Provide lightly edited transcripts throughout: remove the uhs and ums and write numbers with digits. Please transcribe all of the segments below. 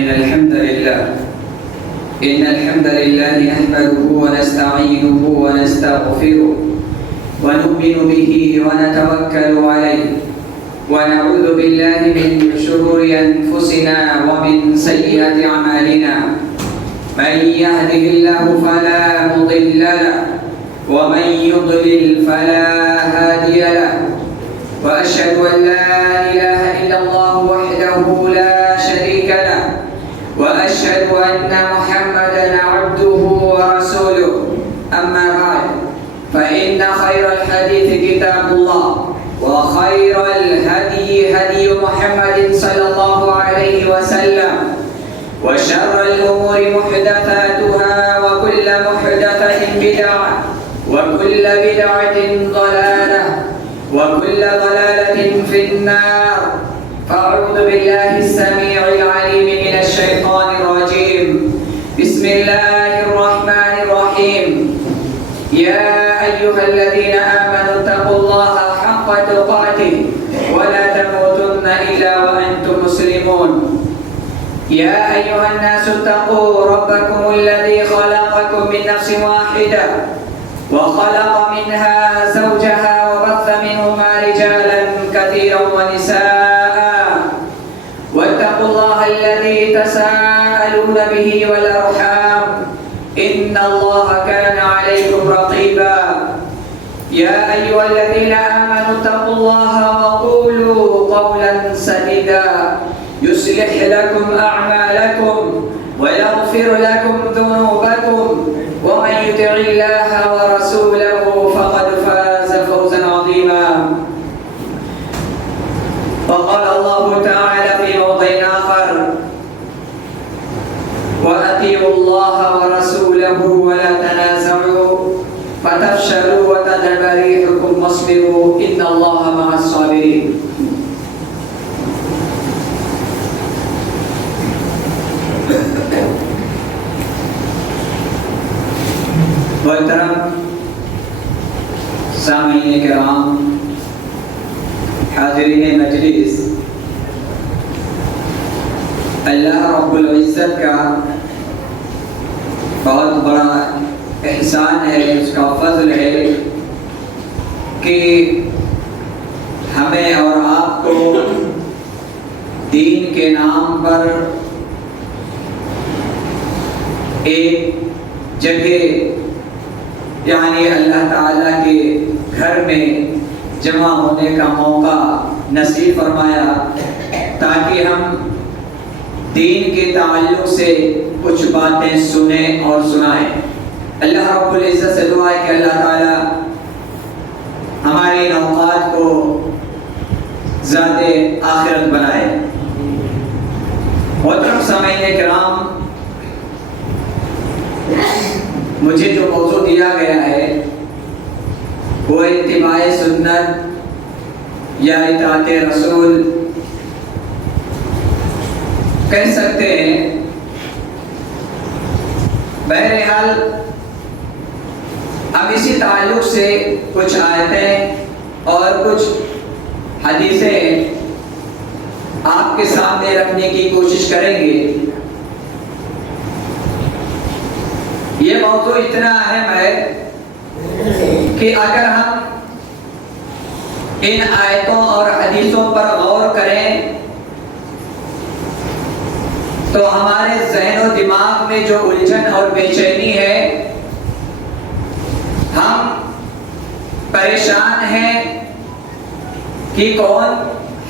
إن الحمد لله نحمده ونستعينه ونستغفره ونؤمن به ونتوكل عليه ونعوذ بالله من شرور أنفسنا ومن سيئات أعمالنا من يهده الله فلا مضل له ومن يضلل فلا هادي له وأشهد أن لا إله إلا الله وحده لا شريك له وأشهد أن محمدا عبده ورسوله أما بعد فإن خير الحديث كتاب الله وخير الهدي هدي محمد صلى الله عليه وسلم وشر الأمور محدثاتها وكل محدثة بدعة وكل بدعة ضلالة وكل ضلالة في النار فأعوذ بالله السميع العليم من الشيطان الرجيم بسم الله الرحمن الرحيم يا أيها الذين آمنوا اتقوا الله حق تقاته ولا تموتن إلا وأنتم مسلمون يا أيها الناس اتقوا ربكم الذي خلقكم من نفس واحدة وخلق منها زوجها وبث منهما رجالا كثيرا ونساء واتقوا الله الذي تساءلون به والأرحام إن الله كان عليكم رقيبا يا أيها الذين آمنوا اتقوا الله وقولوا قولا سديدا يصلح لكم أعمالكم ويغفر لكم ذنوبكم ومن يطع الله ورسوله فقد فاز فوزا عظيما وقال الله تعالى في موضع آخر وأطيعوا الله ورسوله ولا تنازعوا فتفشلوا وتذهب ريحكم واصبروا إن الله مع الصابرين محترم سامعین کرام، حاضرین مجلس، اللہ رب العزت کا بہت بڑا احسان ہے، اس کا فضل ہے کہ ہمیں اور آپ کو دین کے نام پر ایک جگہ یعنی اللہ تعالیٰ کے گھر میں جمع ہونے کا موقع نصیب فرمایا تاکہ ہم دین کے تعلق سے کچھ باتیں سنیں اور سنائیں۔ اللہ رب العزت سے دعا ہے کہ اللہ تعالیٰ ہماری اوقات کو زیادہ آخرت بنائے۔ محترم سامعین کرام، مجھے جو موضوع دیا گیا ہے وہ اتباع سنت یا اطاعت رسول کہہ سکتے ہیں۔ بہرحال اب اسی تعلق سے کچھ آیتیں اور کچھ حدیثیں آپ کے سامنے رکھنے کی کوشش کریں گے۔ یہ موضوع اتنا اہم ہے کہ اگر ہم ان آیتوں اور حدیثوں پر غور کریں تو ہمارے ذہن و دماغ میں جو الجھن اور بے چینی ہے، ہم پریشان ہیں کہ کون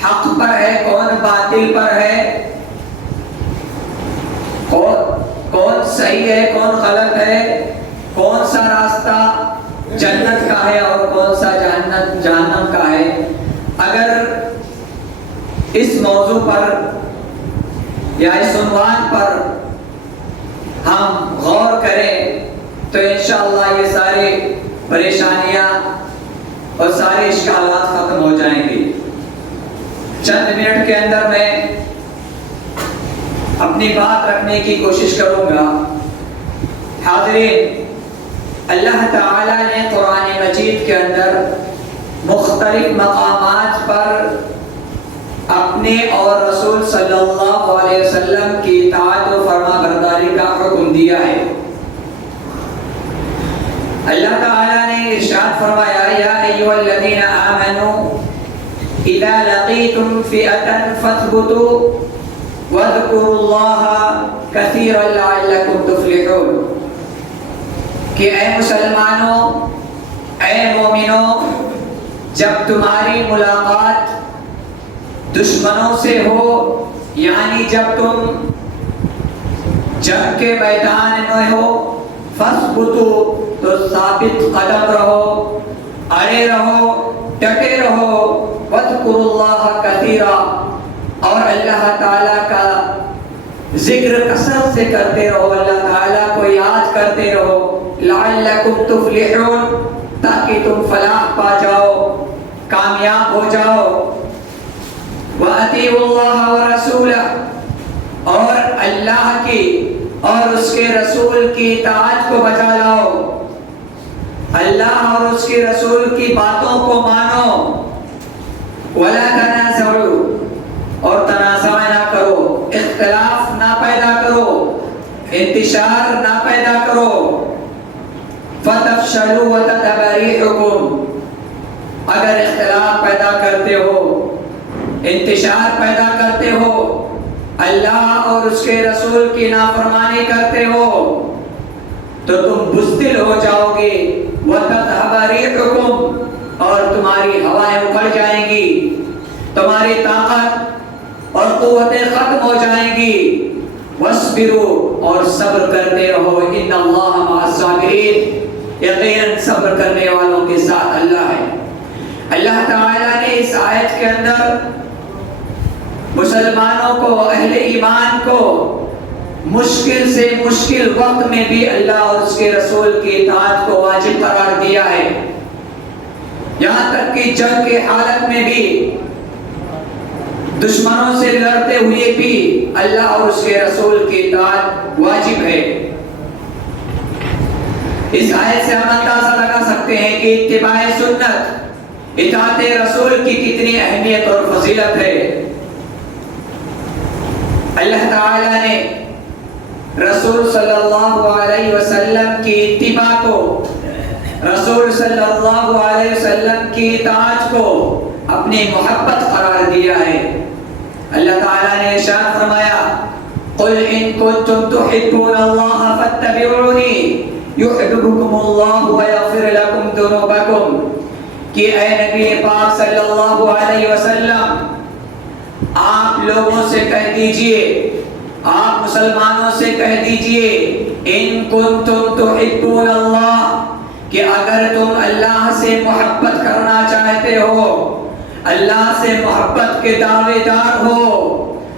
حق پر ہے، کون باطل پر ہے، کون صحیح ہے، کون غلط ہے، کون سا راستہ جنت کا ہے اور کون سا جہنم کا ہے۔ اگر اس موضوع پر یا اس عنوان پر ہم غور کریں تو انشاءاللہ یہ ساری پریشانیاں اور سارے اشکالات ختم ہو جائیں گے۔ چند منٹ کے اندر میں اپنی بات رکھنے کی کوشش کروں گا۔ حاضرین، اللہ تعالیٰ نے قرآن مجید کے اندر مختلف مقامات پر اپنے اور رسول صلی اللہ علیہ وسلم کی اطاعت و فرما برداری کا حکم دیا ہے۔ اللہ تعالیٰ نے ارشاد فرمایا یا ایھا الذین آمنوا اذا لقیتم فئۃ فاثبتوا واذکروا اللہ کثیرا لعلکم تفلحون، کہ اے مسلمانوں، اے مومنوں، جب تمہاری ملاقات دشمنوں سے ہو، یعنی جب تم جنگ کے میدان میں ہو، فاثبتوا، تو ثابت قدم رہو، اڑے رہو، ڈٹے رہو، واذکروا اللہ کثیرا، اور اللہ تعالیٰ کا ذکر کثرت سے کرتے رہو، اللہ تعالیٰ کو یاد کرتے رہو، لعلکم تفلحون، تاکہ تم فلاح پا جاؤ، کامیاب ہو جاؤ۔ وَأَطِیعُوا اللَّهَ وَرَسُولَهُ، اور اللہ کی اور اس کے رسول کی اطاعت کو بجا لاؤ، اللہ اور اس کے رسول کی باتوں کو مانو۔ وَلَا تَنَازَعُوا، اور تنازع نہ کرو، اختلاف نہ پیدا کرو، انتشار نہ پیدا کرو۔ فَتَفْشَلُوا وَتَذْهَبَ رِيحُكُمْ، اگر اختلاف پیدا کرتے ہو، انتشار پیدا کرتے ہو، اللہ اور اس کے رسول کی نافرمانی کرتے ہو، تو تم بزدل ہو جاؤ گے۔ وَتَذْهَبَ رِيحُكُمْ، اور تمہاری ہوائیں اکھڑ جائیں گی، تمہاری طاقت اور قوتیں ختم ہو جائیں گی۔ وَاصْبِرُوا، اور صبر کرتے رہو، إِنَّ اللَّهَ مَعَ الصَّابِرِينَ، یقیناً صبر کرنے والوں کے ساتھ اللہ ہے۔ اللہ تعالیٰ نے اس آیت کے اندر مسلمانوں کو، اہل ایمان کو مشکل سے مشکل وقت میں بھی اللہ اور اس کے رسول کی اطاعت کو واجب قرار دیا ہے، یہاں تک کہ جنگ کے حالت میں بھی، دشمنوں سے لڑتے ہوئے بھی اللہ اور اس کے رسول کی اطاعت واجب ہے۔ اس آیت سے ہم اندازہ لگا سکتے ہیں کہ اتباع سنت، اطاعت رسول کی کتنی اہمیت اور فضیلت ہے۔ اللہ تعالیٰ نے رسول صلی اللہ علیہ وسلم کی اتباع کو، رسول صلی اللہ علیہ وسلم کی اطاعت کو اپنی محبت قرار دیا ہے۔ اللہ تعالیٰ نے ارشاد فرمایا قُلْ إِن كُنتُمْ تُحِبُّونَ اللَّهَ فَاتَّبِعُونِي يُحْبِبْكُمُ اللَّهُ وَيَغْفِرْ لَكُمْ ذُنُوبَكُمْ، کہ اے نبی پاک صلی اللہ علیہ وسلم، آپ لوگوں سے کہہ دیجئے، آپ مسلمانوں سے کہہ دیجئے، ان کنتم تحبون اللہ، کہ اگر تم اللہ سے محبت کرنا چاہتے ہو، اللہ سے محبت کے دعوے دار ہو،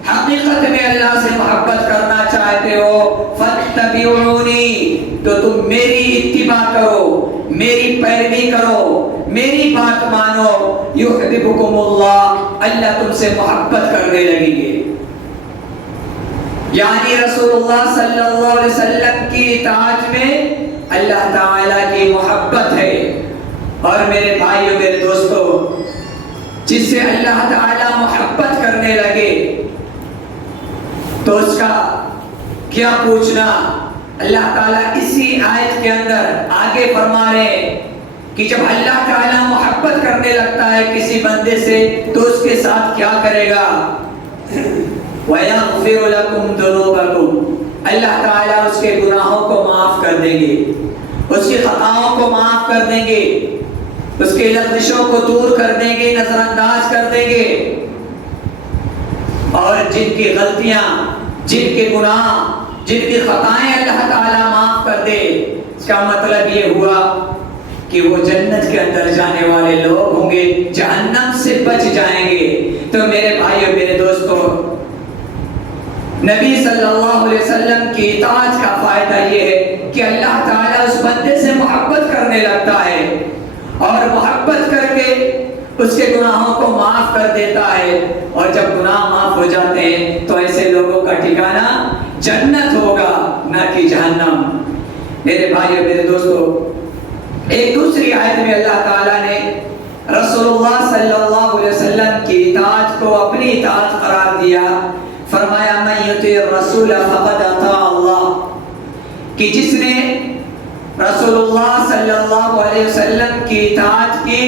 حقیقت میں اللہ سے محبت کرنا چاہتے ہو، فاتبعونی، تو تم میری اتباع کرو، میری پیروی کرو، میری بات مانو، یحببکم اللہ، اللہ تم سے محبت کرنے لگیں گے۔ یعنی رسول اللہ صلی اللہ علیہ وسلم کی اطاعت میں اللہ تعالیٰ کی محبت ہے۔ اور میرے بھائیو، میرے دوستو، جس سے اللہ تعالیٰ محبت کرنے لگے تو اس کا کیا پوچھنا۔ اللہ تعالیٰ اسی آیت کے اندر آگے فرما رہے ہیں کہ جب اللہ تعالیٰ محبت کرنے لگتا ہے کسی بندے سے تو اس کے ساتھ کیا کرے گا؟ وَيَغْفِرُ لَكُمْ ذُنُوبَكُمْ، اللہ تعالیٰ اس کے گناہوں کو معاف کر دیں گے، اس کی خطاؤں کو معاف کر دیں گے، اس کے لغزشوں کو دور کر دیں گے، نظر انداز کر دیں گے، اور جن کی غلطیاں، جن کے گناہ، جن کی خطائیں اللہ تعالیٰ معاف کر دے، اس کا مطلب یہ ہوا کہ وہ جنت کے اندر جانے والے لوگ ہوں گے، جہنم سے بچ جائیں گے۔ تو میرے بھائیو، میرے دوستو، نبی صلی اللہ علیہ وسلم کی اطاعت کا فائدہ یہ ہے کہ اللہ تعالیٰ اس بندے سے محبت کرنے لگتا ہے اور محبت کر کے اس کے گناہوں کو معاف کر دیتا ہے، اور جب گناہ معاف ہو جاتے ہیں تو ایسے لوگوں کا ٹھکانہ جنت ہوگا، نہ کہ جہنم۔ میرے بھائیو، میرے دوستو، ایک دوسری آیت میں اللہ تعالیٰ نے رسول اللہ صلی اللہ علیہ وسلم کی اطاعت کو اپنی اطاعت قرار دیا. فرمایا من یطیع الرسول فقد اطاع اللہ، کہ جس نے رسول اللہ صلی اللہ علیہ وسلم کی اطاعت کی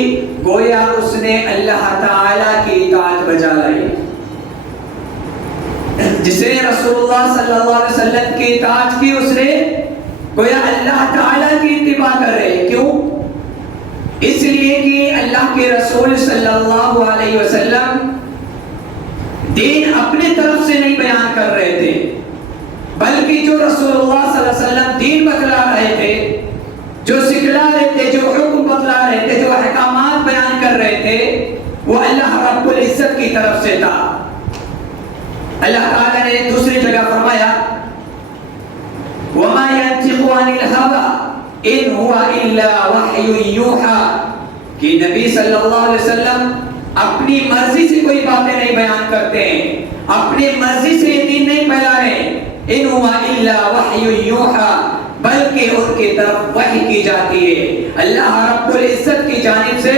گویا اس نے اللہ تعالیٰ کی اطاعت بجا لائی. جس نے رسول اللہ صلی اللہ علیہ وسلم کی اطاعت کی اس نے گویا اللہ تعالیٰ کی اتباع کر رہے. کیوں؟ اس لیے کہ اللہ کے رسول صلی اللہ علیہ وسلم دین اپنے طرف سے نہیں بیان کر رہے تھے، بلکہ جو رسول اللہ صلی اللہ علیہ وسلم دین بتلا رہے تھے، جو سکھلا رہے تھے، جو حکم بتلا رہے تھے، جو احکامات بیان کر رہے تھے، وہ اللہ رب العزت کی طرف سے تھا. اللہ تعالیٰ نے دوسری جگہ فرمایا وَمَا يَنْطِقُ عَنِ الْهَوَىٰ إِنْ هُوَ إِلَّا وَحْيٌ يُوحَىٰ، کہ نبی صلی اللہ علیہ وسلم اپنی مرضی سے کوئی باتیں نہیں بیان کرتے ہیں، اپنی مرضی سے دین نہیں پھیلا رہے. إِنْ هُوَ إِلَّا وَحْيٌ يُوحَىٰ، بلکہ ان کی طرف وحی کی جاتی ہے، اللہ رب العزت کی جانب سے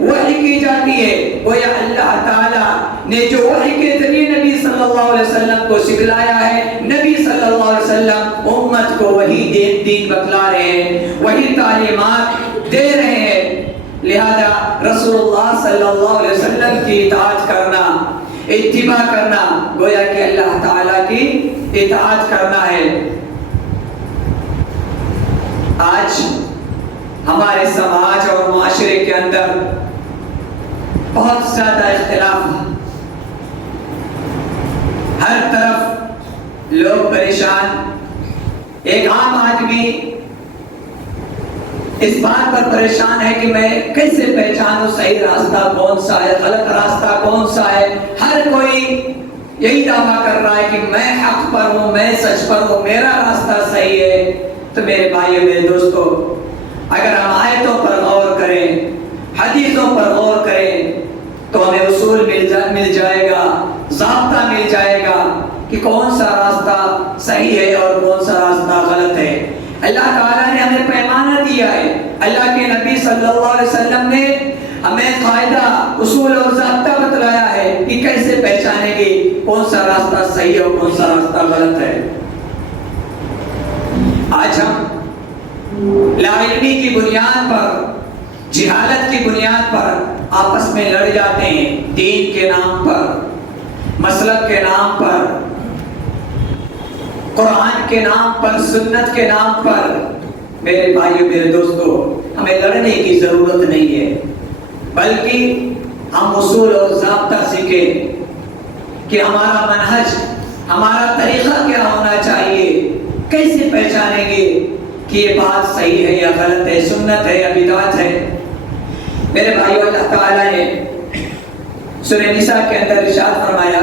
وحی کی جاتی ہے. گویا اللہ تعالیٰ نے جو وحی کے ذریعے نبی صلی اللہ علیہ وسلم کو سکھلایا ہے، نبی صلی اللہ علیہ وسلم امت کو وہی دین بتلا رہے ہیں، وہی تعلیمات دے رہے ہیں. لہذا رسول اللہ صلی اللہ علیہ وسلم کی اطاعت کرنا، اتباع کرنا گویا کہ اللہ تعالیٰ کی اطاعت کرنا ہے. آج ہمارے سماج اور معاشرے کے اندر بہت زیادہ اختلاف ہے، ہر طرف لوگ پریشان. ایک عام آدمی اس بات پر پریشان ہے کہ میں کیسے پہچانوں صحیح راستہ کون سا ہے، غلط راستہ کون سا ہے. ہر کوئی یہی دعویٰ کر رہا ہے کہ میں حق پر ہوں، میں سچ پر ہوں، میرا راستہ صحیح ہے. تو میرے بھائیو، میرے دوستو، اگر ہم آیتوں پر غور کریں، حدیثوں پر غور کریں تو ہمیں اصول مل جائے گا، ضابطہ مل جائے گا کہ کون سا راستہ صحیح ہے اور کون سا راستہ غلط ہے. اللہ تعالیٰ نے ہمیں پیمانہ دیا ہے، اللہ کے نبی صلی اللہ علیہ وسلم نے ہمیں قاعدہ، اصول اور ضابطہ بتلایا ہے کہ کیسے پہچانیں گے کون سا راستہ صحیح اور کون سا راستہ غلط ہے. آج ہم لا علمی کی بنیاد پر، جہالت کی بنیاد پر آپس میں لڑ جاتے ہیں، دین کے نام پر، مسلک کے نام پر، قرآن کے نام پر، سنت کے نام پر. میرے بھائیو، میرے دوستو، ہمیں لڑنے کی ضرورت نہیں ہے، بلکہ ہم اصول اور ضابطہ سیکھیں کہ ہمارا منہج، ہمارا طریقہ کیا ہونا چاہیے. کیسے پہچانیں گے کہ یہ بات صحیح ہے یا غلط ہے، سنت ہے یا بدعت ہے. میرے بھائیو، اللہ تعالیٰ نے سورہ نساء کے اندر ارشاد فرمایا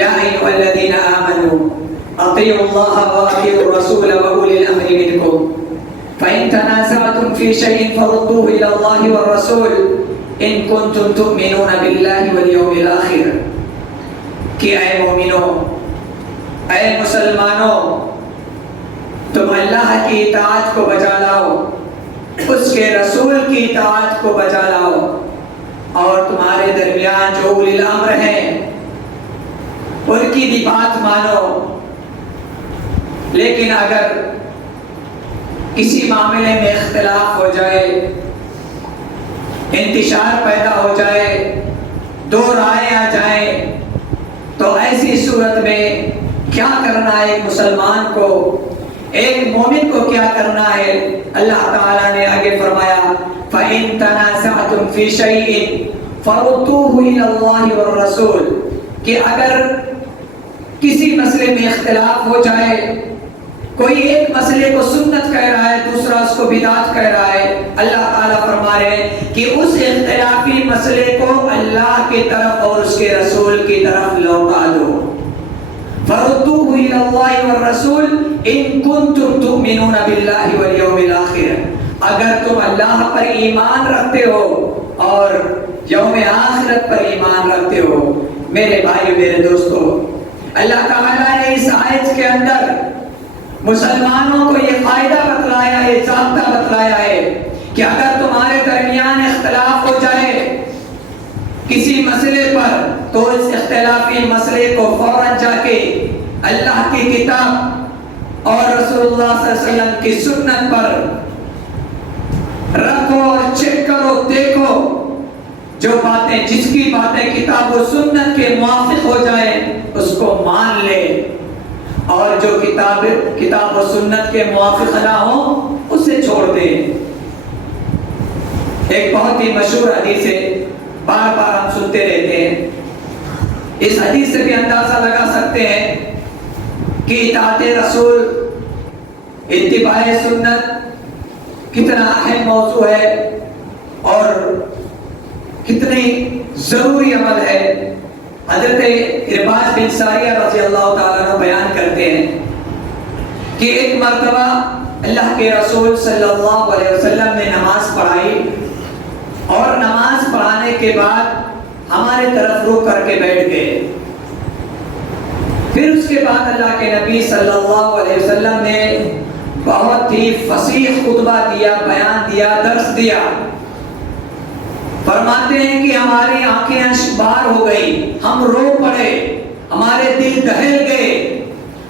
یا ایھا الذین آمنوا اطیعوا اللہ واطیعوا الرسول واولی الامر منکم فإن تنازعتم في شيء فردوه إلى الله والرسول إن كنتم تؤمنون بالله واليوم الآخر. کہ اے مومنوں، اے مسلمانوں، تم اللہ کی اطاعت کو بجا لاؤ، اس کے رسول کی اطاعت کو بجا لاؤ، اور تمہارے درمیان جو اولی الامر ہیں ان کی بھی بات مانو. لیکن اگر کسی معاملے میں اختلاف ہو جائے، انتشار پیدا ہو جائے، دو رائے آ جائیں، تو ایسی صورت میں کیا کرنا ہے ایک مسلمان کو، ایک مومن کو کیا کرنا ہے؟ اللہ تعالیٰ نے آگے فرمایا فَإِن تَنَازَعْتُمْ فِي شَيْءٍ فَرُدُّوهُ إِلَى اللَّهِ وَالرَّسُولِ، کہ اگر کسی مسئلے میں اختلاف ہو جائے، کوئی ایک مسئلے کو سنت کہہ رہا ہے، دوسرا اس کو بدعت کہہ رہا ہے، اللہ تعالیٰ فرما رہے ہیں کہ اس اختلافی مسئلے کو اللہ کی طرف اور اس کے رسول کی طرف لوٹا دو. فَرُدُّوهُ إِلَى اللَّهِ وَالرَّسُولِ إِن كُنتُمْ تُؤْمِنُونَ بِاللَّهِ وَالْيَوْمِ الْآخِرِ، اگر تم اللہ پر ایمان رکھتے ہو اور یوم آخرت پر ایمان رکھتے ہو. میرے بھائی، میرے دوستو، اللہ تعالیٰ نے اس آیت کے اندر مسلمانوں کو یہ قاعدہ بتلایا ہے، ضابطہ بتلایا ہے کہ اگر تمہارے درمیان اختلاف ہو جائے کسی مسئلے پر تو اس اختلافی مسئلے کو فوراً جا کے اللہ کی کتاب اور رسول اللہ صلی اللہ علیہ وسلم کی سنت پر رکھو اور چیک کرو، دیکھو جو باتیں، جس کی باتیں کتاب و سنت کے موافق ہو جائے اس کو مان لے، اور جو کتاب و سنت کے موافق نہ ہو اسے چھوڑ دے۔ ایک بہت ہی مشہور حدیث ہے، بار بار ہم سنتے رہتے ہیں۔ اس حدیث سے بھی اندازہ لگا سکتے ہیں کہ اطاعت رسول، اتباع سنت کتنا اہم موضوع ہے اور کتنی ضروری عمل ہے۔ حضرت عرباض بن ساریہ رضی اللہ تعالیٰ عنہ بیان کرتے ہیں کہ ایک مرتبہ اللہ کے رسول صلی اللہ علیہ وسلم نے نماز پڑھائی، اور نماز پڑھانے کے بعد ہمارے طرف رخ کر کے بیٹھ گئے۔ پھر اس کے بعد اللہ کے نبی صلی اللہ علیہ وسلم نے بہت ہی فصیح خطبہ دیا، بیان دیا، درس دیا۔ فرماتے ہیں کہ ہماری آنکھیں اشکبار ہو گئی، ہم رو پڑے، ہمارے دل دہل گئے۔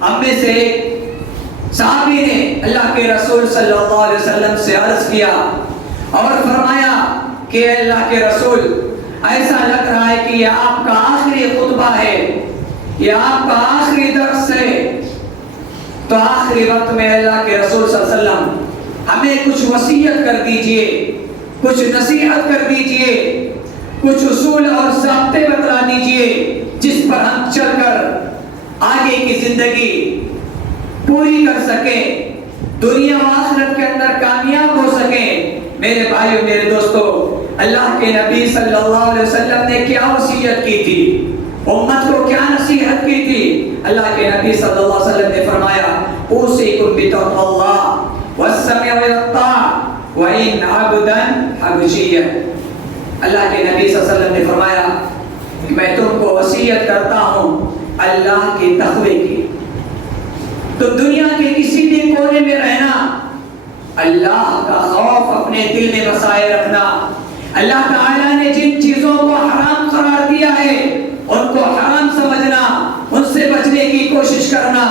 ہم میں سے ایک صحابی نے اللہ کے رسول صلی اللہ علیہ وسلم سے عرض کیا اور فرمایا کہ اللہ کے رسول، ایسا لگ رہا ہے کہ یہ آپ کا آخری خطبہ ہے، یہ آپ کا آخری درس ہے، تو آخری وقت میں اللہ کے رسول صلی اللہ علیہ وسلم ہمیں کچھ وصیت کر دیجئے، کچھ نصیحت کر دیجئے، کچھ اصول اور ضابطے بتلا دیجئے جس پر ہم چل کر آگے کی زندگی پوری کر سکیں، دنیا و آخرت کے اندر کامیاب ہو سکیں۔ میرے بھائیو، میرے دوستو، اللہ کے نبی صلی اللہ علیہ وسلم نے کیا وصیت کی تھی، امت کو کیا نصیحت کی تھی؟ اللہ کے نبی صلی اللہ علیہ وسلم نے فرمایا اوصیکم بتقوی اللہ والسمع والطاعۃ وان عبدا حبشیا۔ اللہ کے نبی صلی اللہ علیہ وسلم نے فرمایا کہ میں تم کو وصیت کرتا ہوں اللہ کے تقوی کی۔ تو دنیا کے کسی بھی کونے میں رہنا، اللہ کا خوف اپنے دل میں بسائے رکھنا، اللہ تعالیٰ نے جن چیزوں کو حرام قرار دیا ہے ان کو حرام سمجھنا، ان سے بچنے کی کوشش کرنا،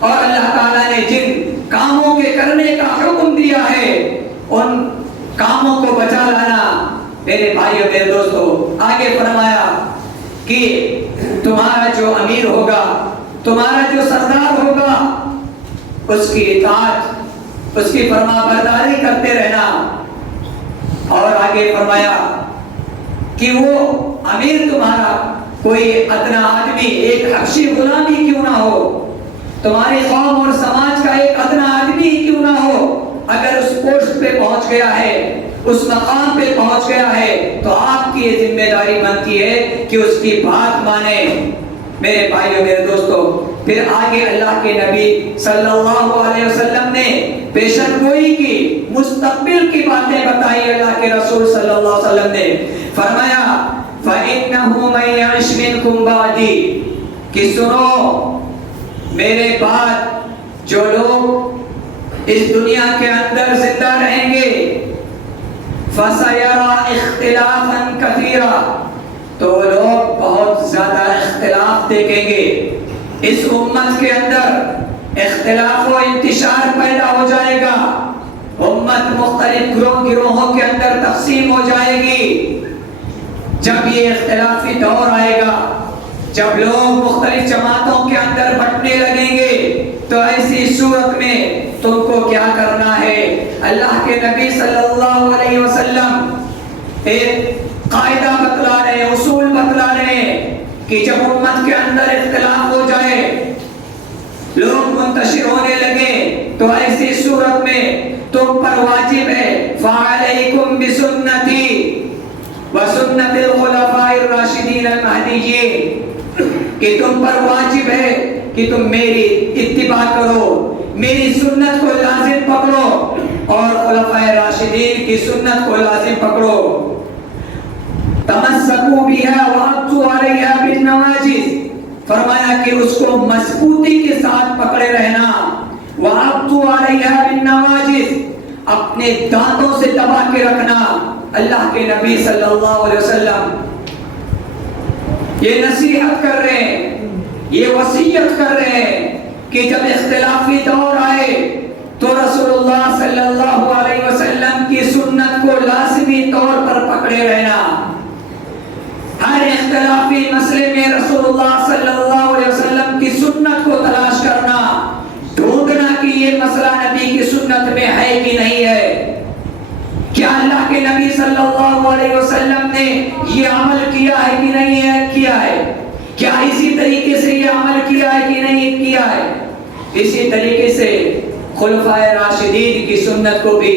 اور اللہ تعالیٰ نے جن کاموں کے کرنے کا حکم دیا ہے ان کاموں کو بچا لانا۔ میرے بھائیو، میرے دوستو، آگے فرمایا کہ تمہارا جو امیر ہوگا، تمہارا جو سردار ہوگا، اس کی اطاعت، اس کی فرما برداری کرتے رہنا۔ اور آگے فرمایا کہ وہ امیر تمہارا کوئی ادنا آدمی، ایک حبشی غلامی کیوں نہ ہو، تمہاری قوم اور سماج کا ایک ادنا آدمی کیوں نہ ہو، اگر اس پوسٹ پہ پہنچ گیا ہے، اس مقام پہ پہنچ گیا ہے، تو آپ کی یہ ذمہ داری بنتی ہے کہ اس کی بات مانیں۔ میرے بھائیو، میرے دوستو، پھر آگے اللہ کے نبی صلی اللہ علیہ وسلم نے پیشن گوئی کی، مستقبل کی باتیں بتائی۔ اللہ کے رسول صلی اللہ علیہ وسلم نے فرمایا فَإِنَّهُ مَن يَعِشْ مِنْكُمْ بَعْدِي، کہ سنو میرے بعد جو لوگ اس دنیا کے اندر زندہ رہیں گے، فَسَيَرَى اخْتِلَافًا كَثِيرًا، تو وہ لوگ بہت زیادہ اختلاف دیکھیں گے۔ اس امت کے اندر اختلاف و انتشار پیدا ہو جائے گا، امت مختلف گروہوں کے اندر تقسیم ہو جائے گی۔ جب یہ اختلافی دور آئے گا، جب لوگ مختلف جماعتوں کے اندر بٹنے لگیں گے، تو ایسی صورت میں تم کو کیا کرنا ہے؟ اللہ کے نبی صلی اللہ علیہ وسلم ایک قاعدہ بتلا رہے ہیں، اصول بتلا رہے ہیں کہ جب امت کے اندر اختلاف ہو جائے، لوگ منتشر ہونے لگے، تو ایسی صورت میں تم پر واجب ہے فَعَلَيْكُمْ بِسُنَّتِي وَسُنَّتِ الْخُلَفَاءِ الرَّاشِدِينَ الْمَهْدِيِّينَ، کہ تم پر واجب ہے کہ تم میری اتباع کرو، میری سنت کو لازم پکڑو، اور خلفائے راشدین کی سنت کو لازم پکڑو۔ تمسکوا بها وعضوا عليها بالنواجذ، فرمایا کہ اس کو مضبوطی کے ساتھ پکڑے رہنا، وعضوا عليها بالنواجذ، اپنے دانتوں سے دبا کے رکھنا۔ اللہ کے نبی صلی اللہ علیہ وسلم یہ نصیحت کر رہے ہیں، یہ وصیت کر رہے ہیں کہ جب اختلافی دور آئے تو رسول اللہ صلی اللہ علیہ وسلم کی سنت کو لازمی طور پر پکڑے رہنا، ہر اختلافی مسئلے میں رسول اللہ صلی اللہ علیہ وسلم کی سنت کو تلاش کرنا، ڈھونڈنا کہ یہ مسئلہ نبی کی سنت میں ہے کہ نہیں ہے، کیا اللہ کے نبی صلی اللہ علیہ وسلم نے یہ عمل کیا ہے کہ نہیں ہے کیا ہے، کیا اسی طریقے سے یہ عمل کیا ہے کہ نہیں کیا ہے۔ اسی طریقے سے خلفائے راشدین کی سنت کو بھی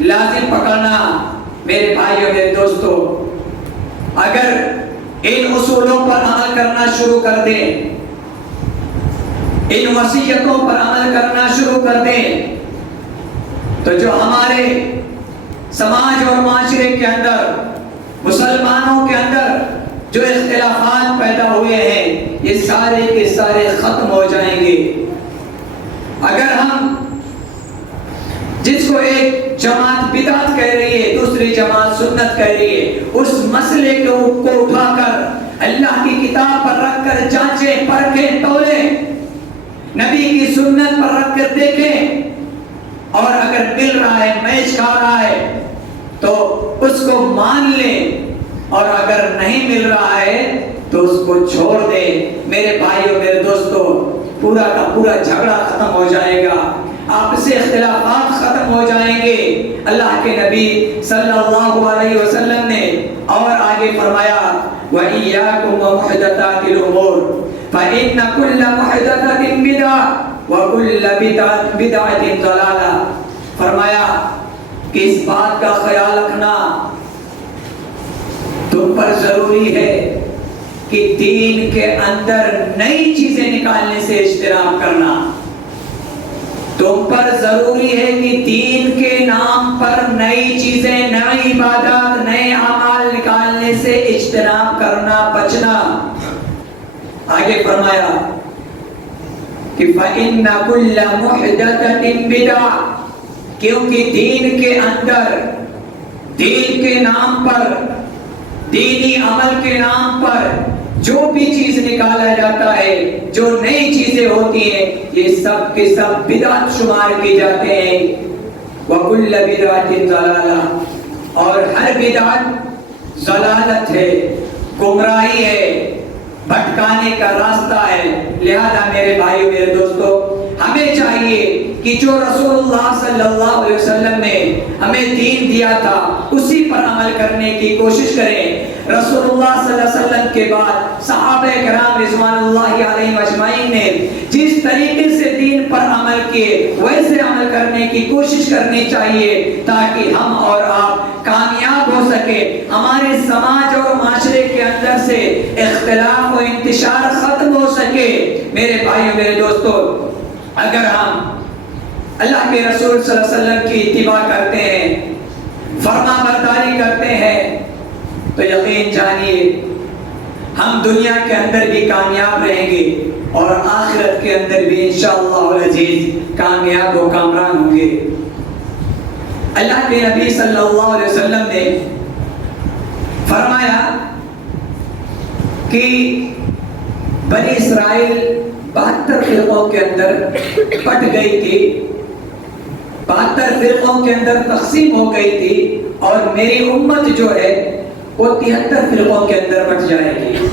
لازم پکڑنا۔ میرے بھائیوں میرے دوستو، اگر ان اصولوں پر عمل کرنا شروع کر دیں، ان وصیتوں پر عمل کرنا شروع کر دیں، تو جو ہمارے سماج اور معاشرے کے اندر، مسلمانوں کے اندر جو اختلافات پیدا ہوئے ہیں، یہ سارے کے سارے ختم ہو جائیں گے۔ اگر ہم جس کو ایک جماعت بدعت کہہ رہی ہے، دوسری جماعت سنت کہہ رہی ہے، اس مسئلے کو اٹھا کر اللہ کی کتاب پر رکھ کر جانچیں، پرکھیں، تولیں، نبی کی سنت پر رکھ کر دیکھیں، اور اگر مل رہا ہے، میچ کھا رہا ہے تو اس کو مان لیں، اور اگر نہیں مل رہا ہے تو اس کو چھوڑ دیں۔ میرے بھائیوں میرے دوستو، پورا کا پورا جھگڑا ختم ہو جائے گا، آپسی اختلافات ختم ہو جائیں گے۔ اللہ کے نبی صلی اللہ علیہ وسلم نے اور آگے فرمایا وَإِيَّاكُمْ وَمُحْدَثَاتِ الْأُمُورِ فَإِنَّ كُلَّ مُحْدَثَةٍ بِدْعَةٌ وَكُلَّ بِدْعَةٍ ضَلَالَةٌ۔ فرمایا کہ اس بات کا خیال رکھنا تم پر ضروری ہے کہ دین کے اندر نئی چیزیں نکالنے سے اجتناب کرنا، تم پر ضروری ہے کہ دین کے نام پر نئی چیزیں، نئی عبادات، نئے اعمال نکالنے سے اجتناب کرنا، بچنا۔ آگے فرمایا کہ فَإِنَّ كُلَّ مُحْدَثَةٍ بِدْعَةٌ، کیونکہ دین کے اندر، دین کے نام پر، دینی عمل کے نام پر جو بھی چیز نکالا جاتا ہے، جو نئی چیزیں ہوتی ہیں، یہ سب کے سب بدعت شمار کی جاتے ہیں۔ وَكُلَّ بِدْعَةٍ ضَلَالَةٌ، اور ہر بدعت ضلالت ہے، گمراہی ہے، بھٹکانے کا راستہ ہے۔ لہذا میرے بھائی میرے دوستو، ہمیں چاہیے کہ جو رسول اللہ صلی اللہ علیہ وسلم نے ہمیں دین دیا تھا اسی پر عمل کرنے کی کوشش کریں۔ رسول اللہ صلی اللہ علیہ وسلم کے بعد صحابہ کرام رضوان اللہ علیہم اجمعین نے جس طریقے سے دین پر عمل کیے ویسے عمل کرنے کی کوشش کرنی چاہیے، تاکہ ہم اور آپ کامیاب ہو سکے، ہمارے سماج اور معاشرے کے اندر سے اختلاف و انتشار ختم ہو سکے۔ میرے بھائیو میرے دوستو، اگر ہم اللہ کے رسول صلی اللہ علیہ وسلم کی اتباع کرتے ہیں، فرما برداری کرتے ہیں، تو یقین جانیے ہم دنیا کے اندر بھی کامیاب رہیں گے اور آخرت کے اندر بھی انشاءاللہ العزیز کامیاب و کامران ہوں گے۔ اللہ کے نبی صلی اللہ علیہ وسلم نے فرمایا کہ بنی اسرائیل 72 فرقوں کے اندر بٹ گئی تھی، 72 فرقوں کے اندر تقسیم ہو گئی تھی، اور میری امت جو ہے وہ 73 فرقوں کے اندر بٹ جائے گی،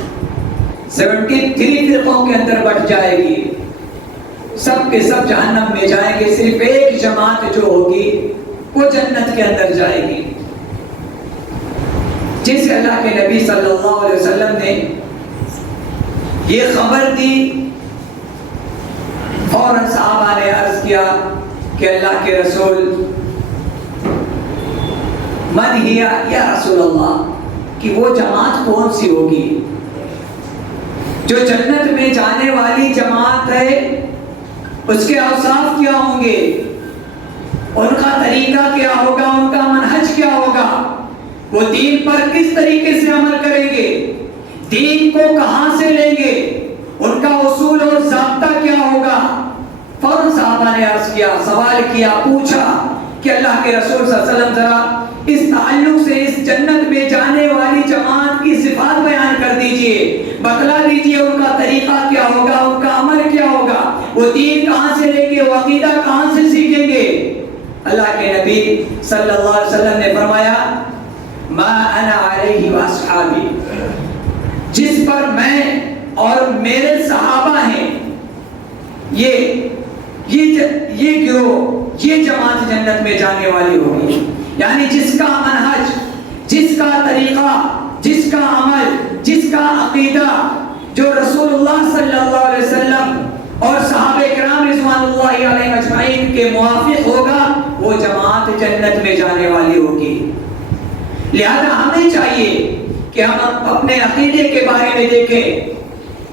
73 فرقوں کے اندر بٹ جائے گی، سب کے سب جہنم میں جائیں گے، صرف ایک جماعت جو ہوگی وہ جنت کے اندر جائے گی۔ جس اللہ کے نبی صلی اللہ علیہ وسلم نے یہ خبر دی، فوراً صحابہ نے عرض کیا کہ اللہ کے رسول من ہی یا رسول اللہ، کہ وہ جماعت کون سی ہوگی جو جنت میں جانے والی جماعت ہے، اس کے اوصاف کیا ہوں گے، ان کا طریقہ کیا ہوگا، ان کا منہج کیا ہوگا، وہ دین پر کس طریقے سے عمل کریں گے، دین کو کہاں سے لیں گے، ان کا اصول اور ضابطہ کیا ہوگا۔ فوراً صحابہ نے عرض کیا، سوال کیا، پوچھا کہ اللہ کے رسول صلی اللہ علیہ وسلم ذرا اس تعلق سے اس جنت میں جانے والی جماعت کی صفات بیان کر دیجئے، بتلا دیجئے ان کا طریقہ کیا ہوگا، ان کا عمل کیا ہوگا، وہ دین کہاں سے لیں گے، وہ عقیدہ کہاں سے سیکھیں گے۔ اللہ کے نبی صلی اللہ علیہ وسلم نے فرمایا ما انا علیہ واصحابی، جس پر میں اور میرے صحابہ ہیں، یہ گروہ، یہ جماعت جنت میں جانے والی ہوگی۔ یعنی جس کا منہج، جس کا طریقہ، جس کا عمل، جس کا عقیدہ جو رسول اللہ صلی اللہ علیہ وسلم اور صحابہ کرام رضوان اللہ علیہم اجمعین کے موافق ہوگا، وہ جماعت جنت میں جانے والی ہوگی۔ لہذا ہمیں چاہیے کہ ہم اپنے عقیدے کے بارے میں دیکھیں،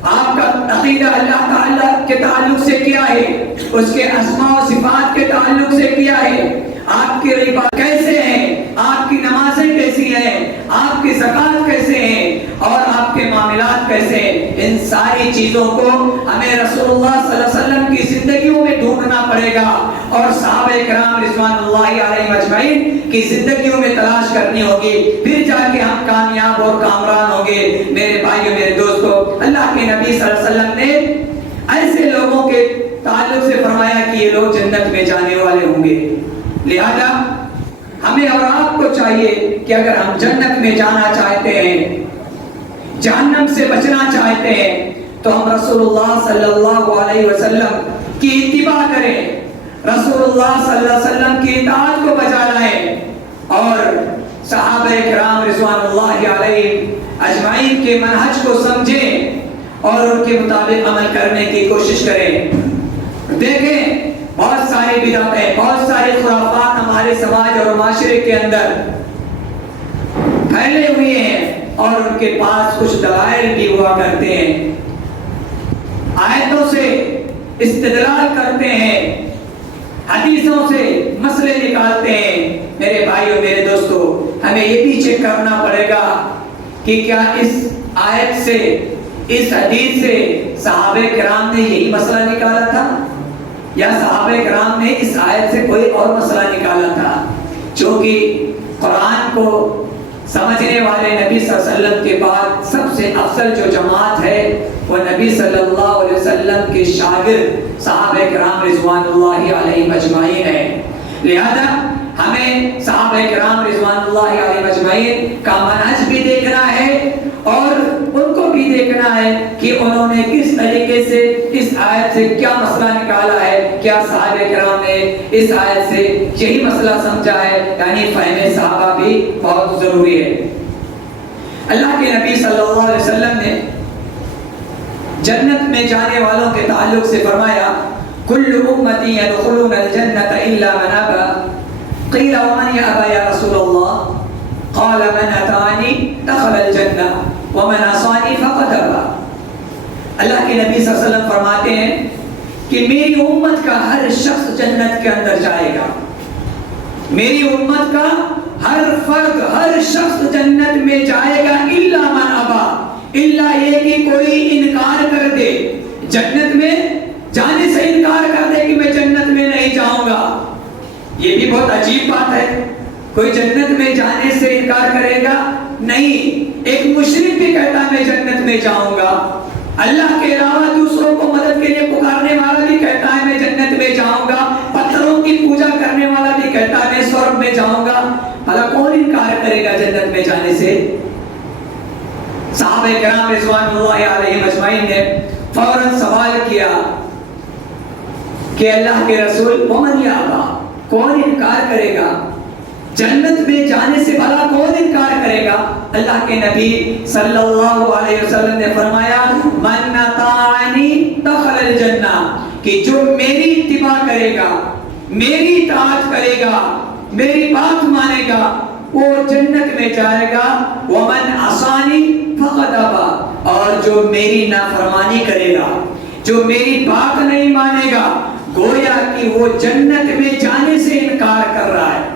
آپ کا عقیدہ اللہ تعالیٰ کے تعلق سے کیا ہے، اس کے اسماء و صفات کے تعلق سے کیا ہے، آپ کی عبادت کیسے ہیں، آپ کی نمازیں کیسی ہیں، آپ کی زکوٰۃ کیسے ہیں، اور آپ کے معاملات کیسے ہیں۔ ان ساری چیزوں کو ہمیں رسول اللہ صلی اللہ علیہ وسلم کی زندگیوں میں ڈھونڈنا پڑے گا، اور صحابہ کرام رضوان اللہ علیہم اجمعین کی زندگیوں میں تلاش کرنی ہوگی، پھر جا کے ہم کامیاب اور کامران ہوں گے۔ میرے بھائیوں، میرے دوستوں، اللہ کے نبی صلی اللہ علیہ وسلم نے ایسے لوگوں کے تعلق سے فرمایا کہ یہ لوگ جنت میں جانے والے ہوں گے۔ لہذا ہمیں اور آپ کو چاہیے کہ اگر ہم جنت میں جانا چاہتے ہیں، جہنم سے بچنا چاہتے ہیں، تو ہم رسول اللہ صلی اللہ علیہ وسلم کی اتباع کریں، رسول اللہ صلی اللہ علیہ وسلم کی اطاعت کو بجا لائیں، اور صحابہ کرام رضوان اللہ علیہ اجمعین کے منہج کو سمجھیں اور ان کے مطابق عمل کرنے کی کوشش کریں۔ دیکھیں، بہت ساری بدعتیں، بہت سارے خرافات ہمارے سماج اور معاشرے کے اندر پھیلے ہوئے ہیں، اور ان کے پاس کچھ دلائل بھی ہوا کرتے ہیں، آیتوں سے استدلال کرتے ہیں، حدیثوں سے مسئلے نکالتے ہیں۔ میرے بھائیوں، میرے دوستوں، ہمیں یہ بھی چیک کرنا پڑے گا کہ کیا اس آیت سے، اس حدیث سے صحابہ کرام نے یہی مسئلہ نکالا تھا، یا صحابہ کرام نے اس آیت سے کوئی اور مسئلہ نکالا تھا؟ چونکہ قرآن کو سمجھنے والے نبی صلی اللہ علیہ وسلم کے بعد سب سے افضل جو جماعت ہے وہ نبی صلی اللہ علیہ وسلم کے شاگرد صحابہ کرام رضوان اللہ علیہم اجمعین ہیں۔ لہذا ہمیں صحابہ کرام رضوان اللہ علیہم اجمعین کا منہج بھی دیکھنا ہے، اور ان کو بھی دیکھنا ہے کہ انہوں نے کس طریقے سے اس آیت سے کیا مسئلہ نکالا ہے۔ کیا صحابہ کرام نے اس آیت سے یہی مسئلہ سمجھا ہے؟ یعنی فہم صحابہ بھی بہت ضروری ہے۔ اللہ کے نبی صلی اللہ علیہ وسلم نے جنت میں جانے والوں کے تعلق سے فرمایا کل امتی يدخلون الجنة الا من ابى قیل ومن یأبى یا رسول اللہ قال من اتانی دخل الجنہ ومن عصانی فقد ابى۔ اللہ کے نبی صلی اللہ علیہ وسلم فرماتے ہیں کہ میری امت کا ہر شخص جنت کے اندر جائے گا، میری امت کا ہر فرد، ہر شخص جنت میں جائے گا، الا من ابى، الا یہ کہ کوئی انکار کر دے، جنت میں جانے سے انکار کر دے کہ میں جنت میں نہیں جاؤں گا۔ یہ بھی بہت عجیب بات ہے، کوئی جنت میں جانے سے انکار کرے گا؟ نہیں، ایک مشرک بھی کہتا ہے میں جنت میں جاؤں گا، اللہ کے علاوہ دوسروں کو مدد کے لیے پکارنے والا بھی کہتا ہے میں جنت میں جاؤں گا، پتھروں کی پوجا کرنے والا بھی کہتا ہے میں سورگ میں جاؤں گا۔ بھلا کون انکار کرے گا جنت میں جانے سے؟ صحابہ کرام رضوان اللہ علیہم اجمعین نے فوراً سوال کیا کہ اللہ کے رسول ومن یأبى، کون انکار کرے گا جنت میں جانے سے؟ بھلا کون انکار کرے گا؟ اللہ کے نبی صلی اللہ علیہ وسلم نے فرمایا من اطاعنی دخل الجنہ، کہ جو میری اتباع کرے گا، میری اطاعت کرے گا، میری بات مانے گا، وہ جنت میں جائے گا۔ ومن عصانی فقد ابى، اور جو میری نافرمانی کرے گا، جو میری بات نہیں مانے گا، گویا کہ وہ جنت میں جانے سے انکار کر رہا ہے،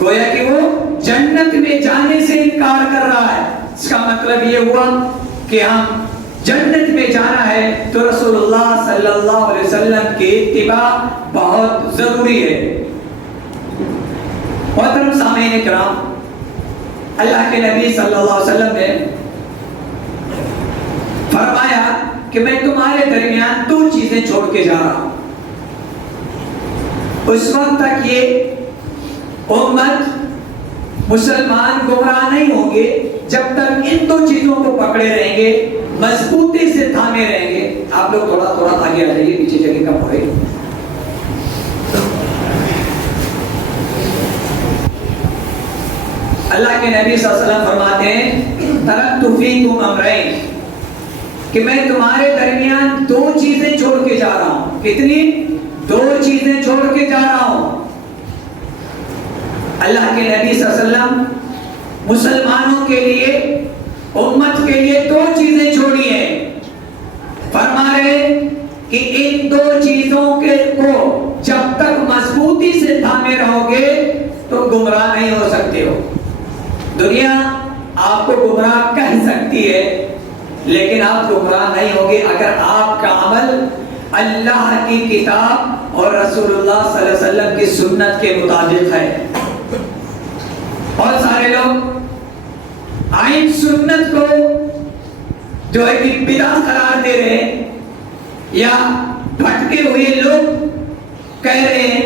گویا کہ وہ جنت میں جانے سے انکار کر رہا ہے۔ اس کا مطلب یہ ہوا کہ ہم جنت میں جانا ہے تو رسول اللہ صلی اللہ علیہ وسلم کی اتباع بہت ضروری ہے۔ محترم سامعین کرام، اللہ کے نبی صلی اللہ علیہ وسلم نے فرمایا کہ میں تمہارے درمیان دو چیزیں چھوڑ کے جا رہا ہوں. اس وقت تک یہ امت مسلمان گمراہ نہیں ہوں گے جب تک ان دو چیزوں کو پکڑے رہیں گے، مضبوطی سے تھامے رہیں گے. آپ لوگ تھوڑا تھوڑا آگے آ جائیے، پیچھے جگہ کم ہو رہی. اللہ کے نبی صلی اللہ علیہ وسلم فرماتے ہیں ترکت فیکم امرین، کہ میں تمہارے درمیان دو چیزیں چھوڑ کے جا رہا ہوں. کتنی؟ دو چیزیں چھوڑ کے جا رہا ہوں. اللہ کے نبی صلی اللہ علیہ وسلم مسلمانوں کے لیے، امت کے لیے دو چیزیں چھوڑی ہیں. فرما رہے کہ ان دو چیزوں کو جب تک مضبوطی سے تھامے رہو گے تو گمراہ نہیں ہو سکتے ہو. دنیا آپ کو گمراہ کہہ سکتی ہے لیکن آپ گمراہ نہیں ہوگے اگر آپ کا عمل اللہ کی کتاب اور رسول اللہ صلی اللہ علیہ وسلم کی سنت کے مطابق ہے. بہت سارے لوگ آئین سنت کو جو ایک بدعت قرار دے رہے ہیں یا بھٹکے ہوئے لوگ کہہ رہے ہیں،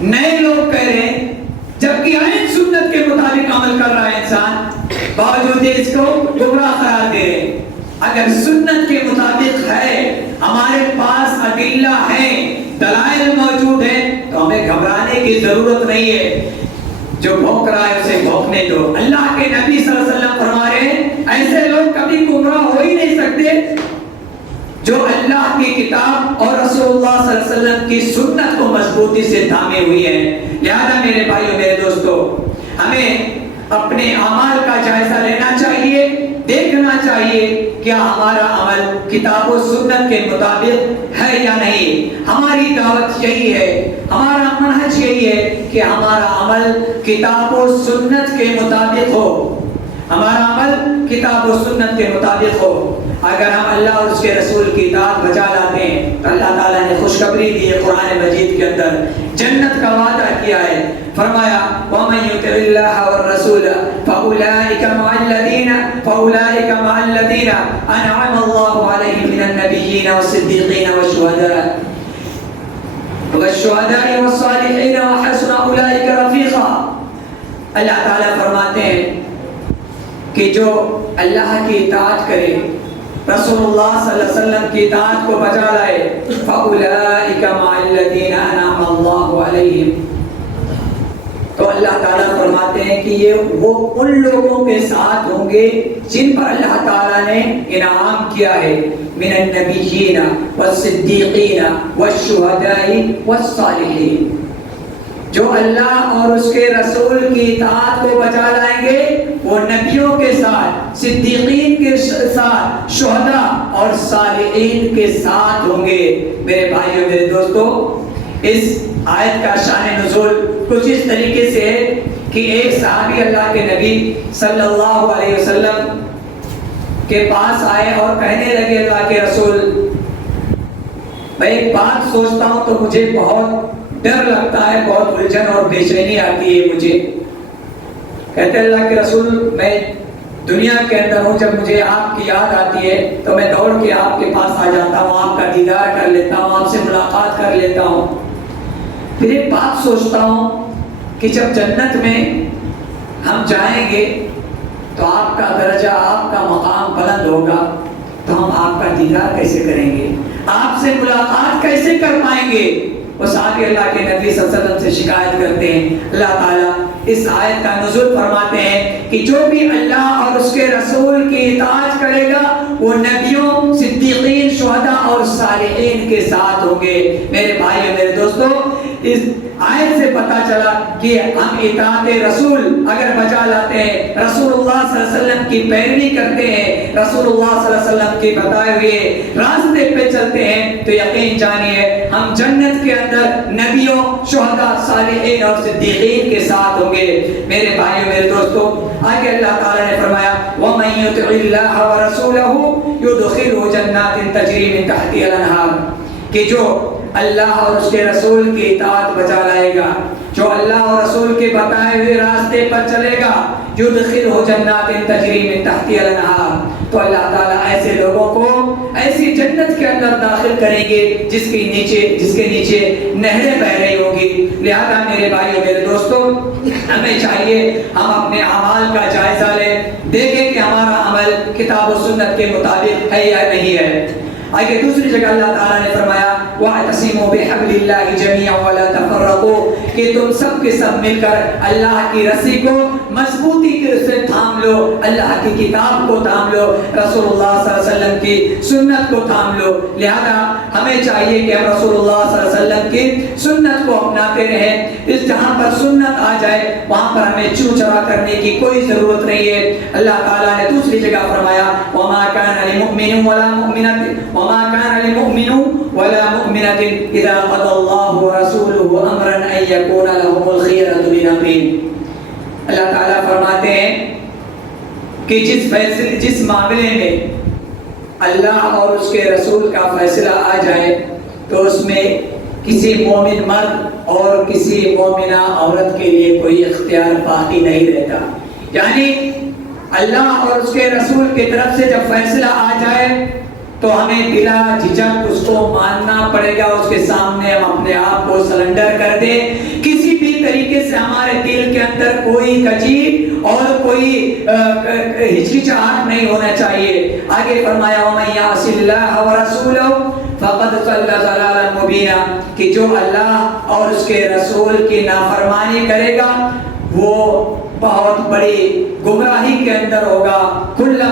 نئے لوگ کہہ رہے ہیں، جبکہ آئین سنت کے مطابق عمل کر رہا ہے انسان، باوجود اس کو گمراہ قرار دے رہے ہیں. اگر سنت کے مطابق ہے، ہمارے پاس ادلہ ہیں، دلائل موجود ہیں، تو ہمیں گھبرانے کی ضرورت نہیں ہے. جو بھونک رہا ہے اسے بھونکنے دو. اللہ کے نبی صلی اللہ علیہ وسلم فرما رہے ہیں ایسے لوگ کبھی گمراہ ہو ہی نہیں سکتے جو اللہ کی کتاب اور رسول اللہ صلی اللہ علیہ وسلم کی سنت کو مضبوطی سے تھامے ہوئی ہیں. لہذا میرے بھائیو، میرے دوستو، ہمیں اپنے اعمال کا جائزہ لینا چاہیے، دیکھنا چاہیے کیا ہمارا عمل کتاب و سنت کے مطابق ہے یا نہیں. ہماری دعوت یہی ہے، ہمارا منہج یہی ہے کہ ہمارا عمل کتاب و سنت کے مطابق ہو. ہمارا عمل کتاب و سنت کے مطابق ہو. اگر ہم اللہ اور اس کے رسول کی اطاعت بجا لاتے ہیں تو اللہ تعالیٰ نے خوشخبری دی ہے قرآن مجید کے اندر، جنت کا وعدہ کیا ہے. فرمایا وَمَن يُطِعِ اللَّهَ وَالرَّسُولَ فَأُولَٰئِكَ مَعَ الَّذِينَ أَنْعَمَ اللَّهُ عَلَيْهِم مِّنَ النَّبِيِّينَ وَالصِّدِّيقِينَ وَالشُّهَدَاءِ وَالصَّالِحِينَ وَحَسُنَ أُولَٰئِكَ رَفِيقًا. اللہ تعالیٰ فرماتے ہیں کہ جو اللہ کی اطاعت کرے، رسول اللہ صلی اللہ علیہ وسلم کی اطاعت کو بجا لائے، فَأُولَٰئِكَ مَعَ الَّذِينَ أَنْعَمَ اللَّهُ عَلَيْهِمْ، تو اللہ تعالیٰ فرماتے ہیں کہ یہ وہ ان لوگوں کے ساتھ ہوں گے جن پر اللہ تعالیٰ نے انعام کیا ہے، من النبیین والصدیقین والشہداء والصالحین. جو اللہ اور اس کے رسول کی اطاعت کو بچا لائیں گے وہ نبیوں کے ساتھ، صدیقین کے ساتھ، شہداء اور صالحین کے ساتھ ہوں گے. میرے بھائیو، میرے دوستو، اس آیت کا شان نزول کچھ اس طریقے سے ہے کہ ایک صحابی اللہ کے نبی صلی اللہ علیہ وسلم کے پاس آئے اور کہنے لگے اللہ کے رسول، میں ایک بات سوچتا ہوں تو مجھے بہت ڈر لگتا ہے، بہت الجھن اور بے چینی آتی ہے مجھے. کہتے اللہ کے رسول، میں دنیا کے اندر ہوں، جب مجھے آپ کی یاد آتی ہے تو میں دوڑ کے آپ کے پاس آ جاتا ہوں، آپ کا دیدار کر لیتا ہوں، آپ سے ملاقات کر لیتا ہوں. پھر ایک بات سوچتا ہوں کہ جب جنت میں ہم جائیں گے تو آپ کا درجہ، آپ کا مقام بلند ہوگا، تو ہم آپ کا دیدار کیسے کریں گے، آپ سے ملاقات کیسے کر پائیں گے. وہ صحابی اللہ کے نبی صلی اللہ علیہ وسلم سے شکایت کرتے ہیں. اللہ تعالیٰ اس آیت کا نزول فرماتے ہیں کہ جو بھی اللہ اور اس کے رسول کی اطاعت کرے گا وہ نبیوں، صدیقین، شہداء اور صالحین کے ساتھ ہوں گے. میرے بھائیو، میرے دوستو، اس آیت سے پتا چلا کہ ہم اطاعت رسول اگر بجا لاتے ہیں، رسول اللہ صلی اللہ علیہ وسلم کی پیروی کرتے ہیں، رسول اللہ صلی اللہ علیہ وسلم کے بتائے ہوئے راستے پہ چلتے ہیں، تو یقین جانیے ہم جنت کے اندر نبیوں، شہداء، صالحین اور صدیقین کے ساتھ ہوں گے. میرے بھائیو، میرے دوستو، آگے اللہ تعالیٰ نے فرمایا وَمَن يُطِعِ اللَّهَ وَرَسُولَهُ يُدْخِلْهُ جَنَّاتٍ تَجْرِي مِن تَحْتِهَا الْأَنْهَارُ، کہ جو اللہ اور اس کے رسول کی اطاعت بجا لائے گا، جو اللہ اور رسول کے بتائے ہوئے راستے پر چلے گا یدخلہ جنات تجری من تحتها الانہار، تو اللہ تعالیٰ ایسے لوگوں کو ایسی جنت کے اندر داخل کریں گے جس کے نیچے نہریں بہ رہی ہوگی۔ لہذا میرے بھائیو میرے دوستو، ہمیں چاہیے ہم اپنے اعمال کا جائزہ لیں، دیکھیں کہ ہمارا عمل کتاب و سنت کے مطابق ہے یا نہیں ہے۔ آگے دوسری جگہ اللہ تعالیٰ نے فرمایا وَاعْتَصِمُوا بِحَبْلِ اللَّهِ جَمِيعًا وَلَا تَفَرَّقُوا، کہ تم سب کے سب مل کر اللہ کی رسی کو مضبوطی سے تھام لو، اللہ کی کتاب کو تھام لو، رسول اللہ صلی اللہ علیہ وسلم کی سنت کو تھام لو۔ لہذا ہمیں چاہیے کہ ہم رسول اللہ صلی اللہ علیہ وسلم کی سنت کو اپناتے رہیں۔ اس جہاں پر سنت آ جائے وہاں پر ہمیں چوں چرا کرنے کی کوئی ضرورت نہیں ہے۔ اللہ تعالیٰ نے دوسری جگہ فرمایا وَمَا كَانَ لِمُؤْمِنٍ وَلَا مُؤْمِنَةٍ وَمَا كَانَ لِمُؤْمِنٍ وَلَا مُؤْمِنَةٍ إِذَا قَضَى اللَّهُ وَرَسُولُهُ أَمْرًا أَن يَكُونَ لَهُمُ الْخِيَرَةُ مِنْ أَمْرِهِمْ۔ اللہ تعالیٰ فرماتے ہیں کہ جس معاملے میں اللہ اور اس کے رسول کا فیصلہ آ جائے تو اس میں کسی مومن مرد اور کسی مومنہ عورت کے لیے کوئی اختیار باقی نہیں رہتا، یعنی اللہ اور اس کے رسول کی طرف سے جب فیصلہ آ جائے تو ہمیں بلا جھجک اس کو ماننا پڑے گا، اس کے سامنے ہم اپنے آپ کو سرنڈر کر دیں، کسی بھی طریقے سے ہمارے دل کے اندر کوئی کجی اور کوئی ہچکچاہٹ نہیں ہونا چاہیے۔ آگے فرمایا وَمَن يَعْصِ اللَّهَ وَرَسُولَهُ فَقَدْ ضَلَّ ضَلَالًا مُبِينًا، کہ جو اللہ اور اس کے رسول کی نافرمانی کرے گا وہ بہت بڑی گمراہی کے اندر ہوگا، کھلا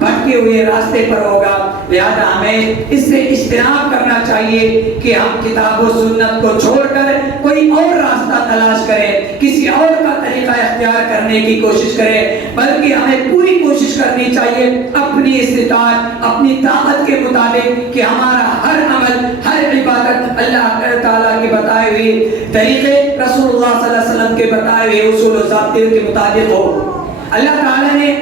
بھٹکے ہوئے راستے پر ہوگا۔ لہذا ہمیں اس سے اجتناب کرنا چاہیے کہ ہم کتاب و سنت کو چھوڑ کر کوئی اور راستہ تلاش کریں، کسی اور کا طریقہ اختیار کرنے کی کوشش کریں، بلکہ ہمیں پوری کوشش کرنی چاہیے اپنی استطاعت اپنی طاقت کے مطابق کہ ہمارا ہر عمل ہر عبادت اللہ تعالیٰ کے بتائے ہوئے طریقے رسول اللہ صلی اللہ علیہ وسلم کے بتائے ہوئے اصول و ضابطے کے مطابق ہو۔ اللہ تعالیٰ نے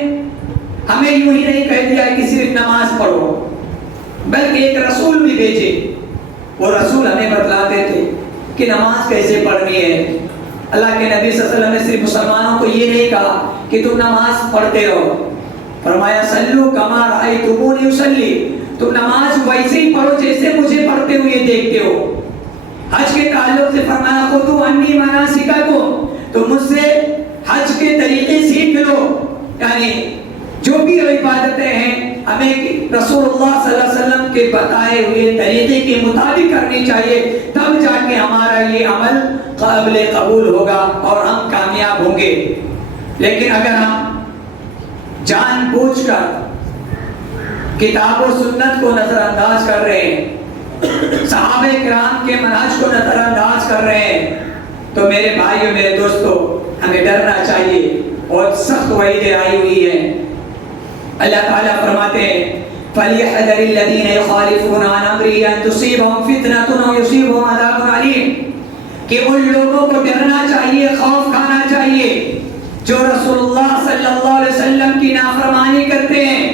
ہمیں یوں ہی نہیں کہہ دیا کہ صرف نماز پڑھو، بلکہ ایک رسول بھی بھیجے، وہ رسول ہمیں بتلاتے تھے کہ نماز کیسے پڑھنی ہے۔ اللہ کے نبی صلی اللہ علیہ وسلم نے صرف مسلمانوں کو یہ نہیں کہا کہ تم نماز پڑھتے رہو، فرمایا صلو کما رأیتمونی اصلی، تم نماز ویسے ہی پڑھو جیسے مجھے پڑھتے ہوئے دیکھتے ہو۔ حج کے تعلق سے فرمایا خذوا عنی مناسککم، تم مجھ سے حج کے طریقے سیکھ لو، یعنی جو بھی عبادتیں ہیں ہمیں رسول اللہ صلی اللہ علیہ وسلم کے بتائے ہوئے طریقے کے مطابق کرنی چاہیے، تب جا کے ہمارا یہ عمل قابل قبول ہوگا اور ہم کامیاب ہوں گے۔ لیکن اگر ہم جان بوجھ کر کتاب و سنت کو نظر انداز کر رہے ہیں، صحابہ کرام کے منہج کو نظر انداز کر رہے ہیں، تو میرے بھائیو میرے دوستو ہمیں ڈرنا چاہیے اور سخت وعیدیں آئی ہوئی ہیں۔ اللہ تعالیٰ فرماتے ہیں فَلْيَحْذَرِ الَّذِينَ يُخَالِفُونَ عَنْ أَمْرِهِ أَن تُصِيبَهُمْ فِتْنَةٌ أَوْ يُصِيبَهُمْ عَذَابٌ أَلِيمٌ، کہ ان لوگوں کو ڈرنا چاہیے، خوف کھانا چاہیے جو رسول اللہ صلی اللہ علیہ وسلم کی نافرمانی کرتے ہیں،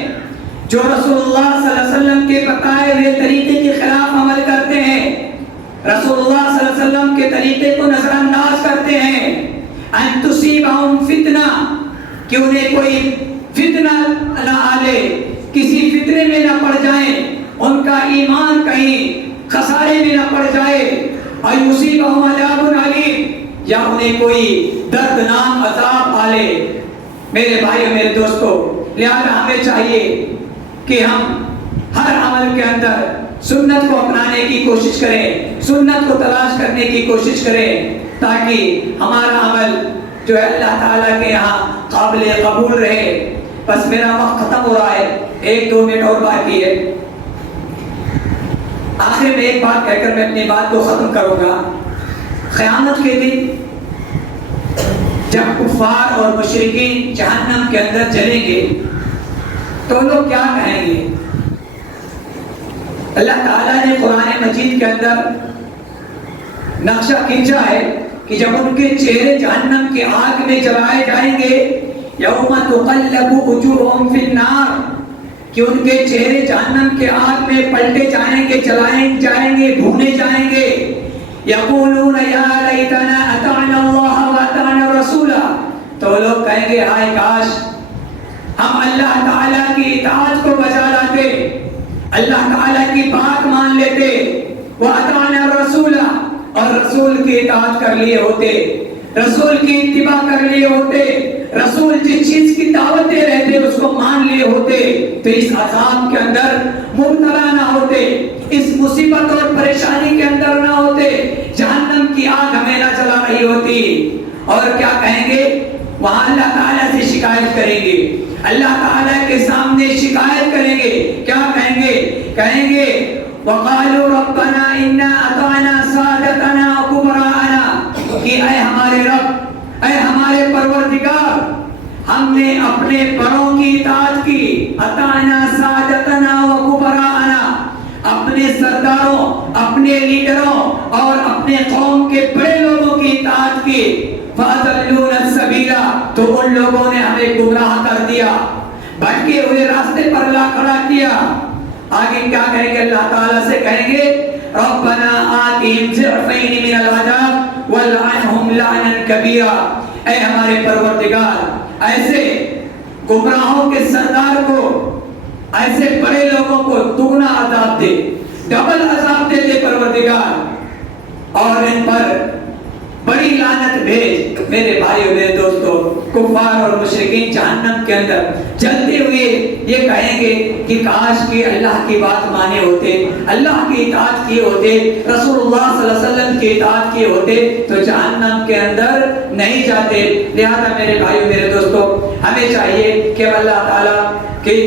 جو رسول اللہ صلی اللہ علیہ وسلم کے بتائے ہوئے طریقے کے خلاف عمل کرتے ہیں، رسول اللہ صلی اللہ علیہ وسلم کے طریقے کو نظر انداز کرتے ہیں۔ ان تصیبہم فتنہ، کہ انہیں کوئی فتنہ نہ آلے، کسی فتنے میں نہ پڑ جائیں، ان کا ایمان کہیں خسارے میں نہ پڑ جائے، اور یصیبہم عذاب علیم، یا انہیں کوئی دردناک عذاب آلے۔ میرے بھائیو میرے دوستو، لہذا ہمیں چاہیے کہ ہم ہر عمل کے اندر سنت کو اپنانے کی کوشش کریں، سنت کو تلاش کرنے کی کوشش کریں، تاکہ ہمارا عمل جو ہے اللہ تعالیٰ کے یہاں قابل قبول رہے۔ بس میرا وقت ختم ہو رہا ہے، 1-2 منٹ اور باقی ہے۔ آخر میں ایک بات کہہ کر میں اپنی بات کو ختم کروں گا۔ قیامت کے دن جب کفار اور مشرکین جہنم کے اندر جلیں گے تو لوگ کیا کہیں گے؟ اللہ تعالیٰ نے قرآن مجید کے اندر نقشہ کھینچا ہے کہ جب ان کے چہرے جہنم کے آگ میں جلائے جائیں گے، یوم تقلب وجوہہم فی النار، کہ ان کے چہرے جہنم کے آگ میں پلٹے جائیں گے، جلائے جائیں گے، بھونے جائیں گے۔ یقولون یا لیتنا اطعنا اللہ واطعنا الرسول، تو لوگ کہیں گے ہائے کاش ہم اللہ تعالیٰ کی اطاعت کو بجا لاتے، اللہ تعالیٰ کی بات مان لیتے، واطعنا الرسول، اور رسول کی اطاعت کر لیے ہوتے، رسول کی اتباع کر لیے ہوتے، رسول جس چیز کی دعوت دے رہے تھے اس کو مان لیے ہوتے، تو اس عذاب کے اندر مبتلا نہ ہوتے، اس مصیبت اور پریشانی کے اندر نہ ہوتے، جہنم کی آگ ہمیں نہ جلا رہی ہوتی۔ اور کیا کہیں گے؟ وہاں اللہ تعالیٰ سے شکایت کریں گے، اللہ تعالیٰ کے سامنے شکایت کریں گے، کیا کہیں گے؟ کہیں گے وَقَالُوا رَبَّنَا إِنَّا أَطَعْنَا سَادَتَنَا وَكُبَرَاءَنَا، کہ اے ہمارے رب، اے ہمارے پروردگار، ہم نے اپنے بڑوں کی اطاعت کی، اطعنا سادتنا وکبراءنا، اپنے سرداروں، اپنے لیڈروں اور اپنے قوم کے بڑے لوگوں کی اطاعت کی، فَأَضَلُّونَا السَّبِيلَ، تو ان لوگوں نے ہمیں گمراہ کر دیا، بھٹکے ہوئے راستے پر لا کھڑا کیا۔ آگے کیا کہیں گے؟ اللہ تعالیٰ سے کہیں گے ربنا آتِهِمْ ضِعْفَيْنِ مِنَ الْعَذَابِ وَالْعَنْهُمْ لَعْنًا كَبِيرًا، اے ہمارے پروردگار ایسے گمراہوں کے سردار کو، ایسے بڑے لوگوں کو دگنا عذاب دے، ڈبل عذاب دے دے پروردگار، اور ان پر بڑی لعنت بھیج۔ میرے بھائیو، میرے دوستو، کفار اور مشرکین جہنم کے اندر جلتے ہوئے یہ کہیں گے کہ کاش کہ اللہ کی بات مانے ہوتے، اللہ کی اطاعت کیے ہوتے، رسول اللہ صلی اللہ علیہ وسلم کی اطاعت کیے ہوتے تو جہنم کے اندر نہیں جاتے۔ لہذا میرے بھائیو، میرے دوستو، ہمیں چاہیے کہ اللہ تعالیٰ کی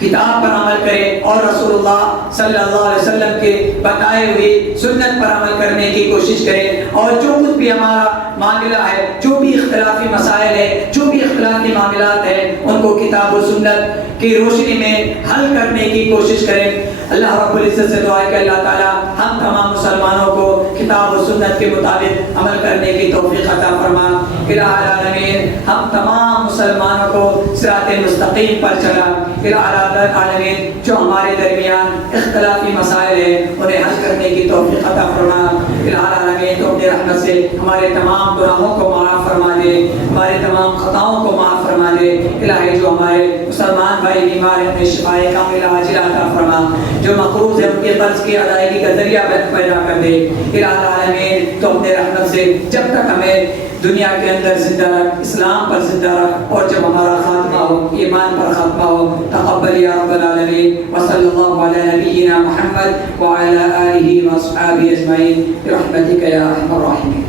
کتاب پر عمل کریں اور رسول اللہ صلی اللہ علیہ وسلم کے بتائے ہوئی سنت پر عمل کرنے کی کوشش کریں، اور جو کچھ بھی ہمارا معاملہ ہے، جو بھی اختلافی مسائل ہیں، جو بھی اختلافی معاملات ہیں، ان کو کتاب و سنت کی روشنی میں حل کرنے کی کوشش کریں۔ اللہ رب العزت سے دعا ہے کہ اللہ تعالیٰ ہم تمام مسلمانوں کو کتاب و سنت کے مطابق عمل کرنے کی توفیق عطا فرما۔ الہ العالمین ہم تمام مسلمانوں کو صراط مستقیم پر چلا۔ الہ العالمین جو ہمارے درمیان اختلافی مسائل ہیں انہیں حل کرنے کی توفیق عطا فرما۔ الہ العالمین تو اپنی رحمت سے ہمارے تمام گناہوں کو معاف فرما دے، ہمارے تمام خطاؤں کو معاف فرما دے۔ الہی جو ہمارے مسلمان بھائی بیمار ہیں انہیں شفائے کاملہ عاجلہ عطا فرما، جو مقروض ہیں ان کے قرض کی ادائیگی کا ذریعہ پیدا کر دے۔ الہ العالمین تو اپنے رحمت سے جب تک ہمیں دنیا کے اندر زندہ رکھ، اسلام پر زندہ رکھ، اور جب ہمارا خاتمہ ہو ایمان پر خاتمہ ہو، تقبل یا رب العالمین۔ وصلی اللہ علی نبینا محمد وعلی آلہ واصحابہ اجمعین برحمتک یا ارحم الراحمین۔